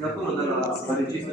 E acolo de la registă.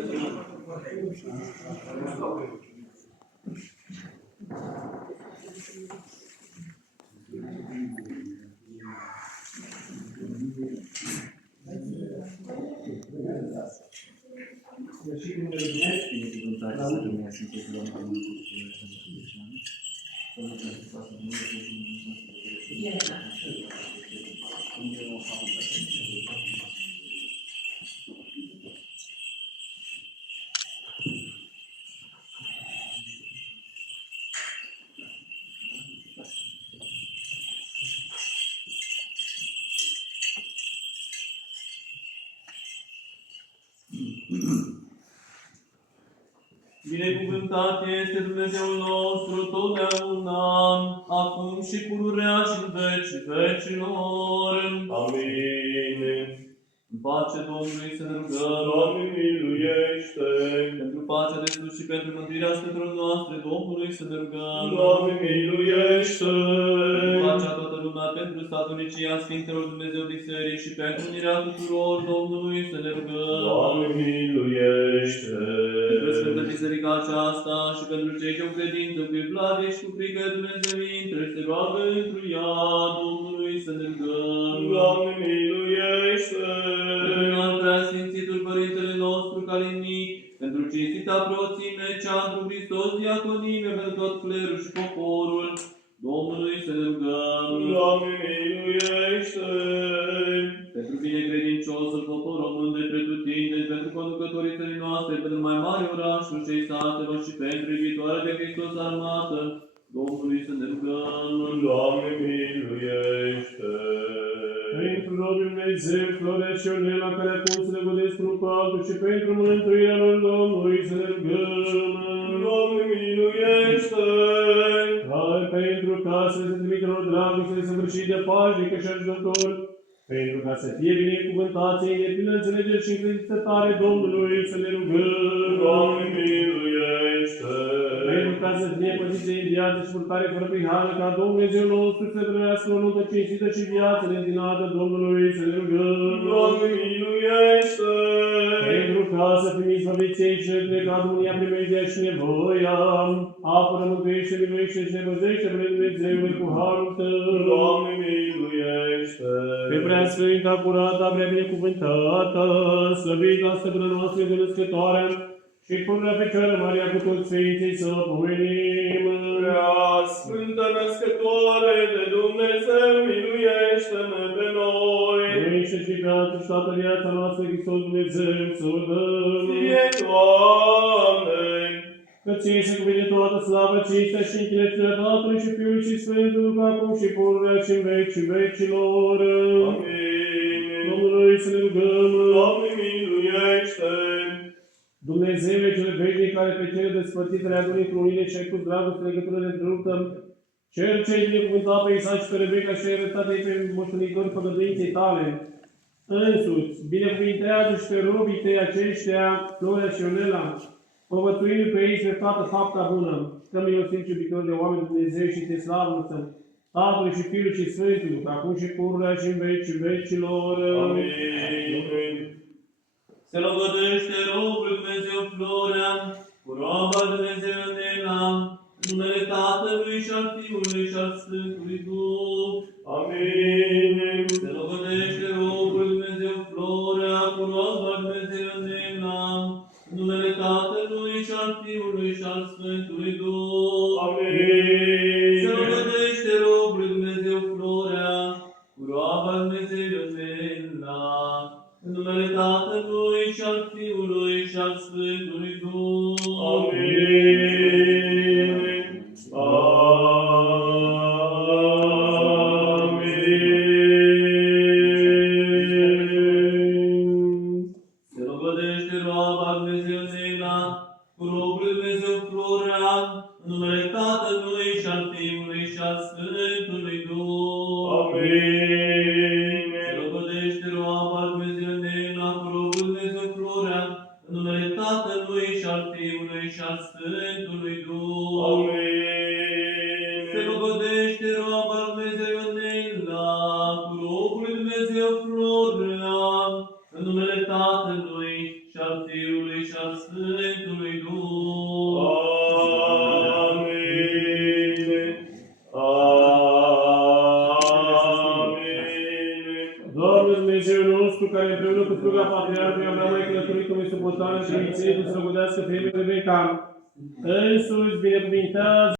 Binecuvântat este Dumnezeul nostru totdeauna, acum și pururea și în vecii vecilor. Amin. În pace Domnului să ne rugăm. Doamne, miluiește! Pentru pacea de sus și pentru mântuirea Sfântelor noastre, Domnului să ne rugăm. Doamne, miluiește! Pentru pacea toată lumea, pentru statornicia Sfintelor Dumnezeu Biserici și pentru unirea tuturor, Domnului să ne rugăm. Doamne, miluiește! Pentru Sfântă Biserica aceasta și pentru cei ce au credință cu evlavie și cu frică de Dumnezeu intră și se roagă întru ea, Domnului să ne rugăm. Doamne, miluiește! Pentru preasfințitul Părintele nostru Calinic, pentru cinstita proțime cea întru Hristos diaconime, pentru tot clerul și poporul, Domnului să ne rugăm. Doamne, miluiește! Pentru binecredinciosul popor român de pretutindeni, pentru conducătorii țării noastre, pentru mai mari orașuri cei satelor și pentru iubitoarea de Hristos armată, Domnului să ne rugăm. Doamne, miluiește! Pentru Domnul Dumnezeu, Florea și Ionela, care acum se legădesc unul cu altul și pentru mântuirea lor Domnului să ne rugăm. Doamne, miluiește! Hai pentru ca să se trimită lor dragoste săvârșit de pașnică și ajutător, pentru ca să fie binecuvântați în deplină înțelegere și în credință tare Domnului să ne rugăm. Doamne, miluiește! Pentru ca să fie păziți în viață și purtare fără prihană, ca Dumnezeu nostru să trăiască o nuntă cinstită și viață neîntinată Domnului să ne rugăm. Doamne, miluiește! Pentru ca să fim izbăviți și ne trec armonia, primejdea și nevoia, apără, mântuiește, miluiește și ne păzește pe Dumnezeule cu harul Tău. Doamne, miluiește! Pe prea sfânta, curată, prea binecuvântată, slăvită, stăpână noastră de născătoare, și punerea Fecioară Maria cu toți Sfinții să o pomenim. Prea Sfântă Născătoare de Dumnezeu, miluiește-ne pe noi! Miluiește și pe alții și toată viața noastră, Hristos Dumnezeu, să o dăm. Fie, Doamne! Că ție se cuvine toată slavă, cinstea și închinăciunea Tatălui și Fiului și Sfântului, ca acum și pururea și în vecii vecilor. Amin! Domnului să ne rugăm. Doamne, miluiește! Dumnezeule cel veșnic, care pe cele despărțite le-a adunit într-o unire și ai pus dragoste legătură neîntreruptă, cel ce-ai binecuvântat pe Isaac și pe Rebecca și ai arătat ei pe moștenitori făgăduinței tale, însuți, binecuvintează și pe robii tăi aceștia, Florea și Ionela, povățuindu pe ei spre toată fapta bună, că milostiv și iubitor de oameni Dumnezeu și te slavă-ți, Tatălui și Fiului și Sfântului, acum și pururea și în vecii vecilor. Amin! Se lăgădește robul Dumnezeu Florea, cu roaba Dumnezeu Nela, în numele Tatălui și al Fiului și al Sfântului Duh. Amin! Se lăgădește robul Dumnezeu Florea, cu roaba Dumnezeu Nela, în numele Tatălui și al Fiului și al Sfântului Duh. Amin! Se lăgădește robul Dumnezeu Florea, cu roaba Dumnezeu Nela, în numele Tatălui și al Fiului și al Sfântului Duh. Amin! Amin! Se lăgădește roaba Dumnezeu Nela, cu robul Dumnezeu Florea, în numele Tatălui și al Fiului și al Sfântului Duh. Amin! Se lăgădește roaba Dumnezeu Nela, cu robul Dumnezeu Florea, în numele Tatălui și al Fiului și al Sfântului pururea, în numele Tatălui și al Fiului și al Sfântului Duh. Amin. Amin. Doamne Dumnezeu nostru, care împreună cu sluga Patriarhului Avram ai călătorit în Mesopotamia și Iniției, să-L să-L godească pe Rebecca, însuși binecuvintează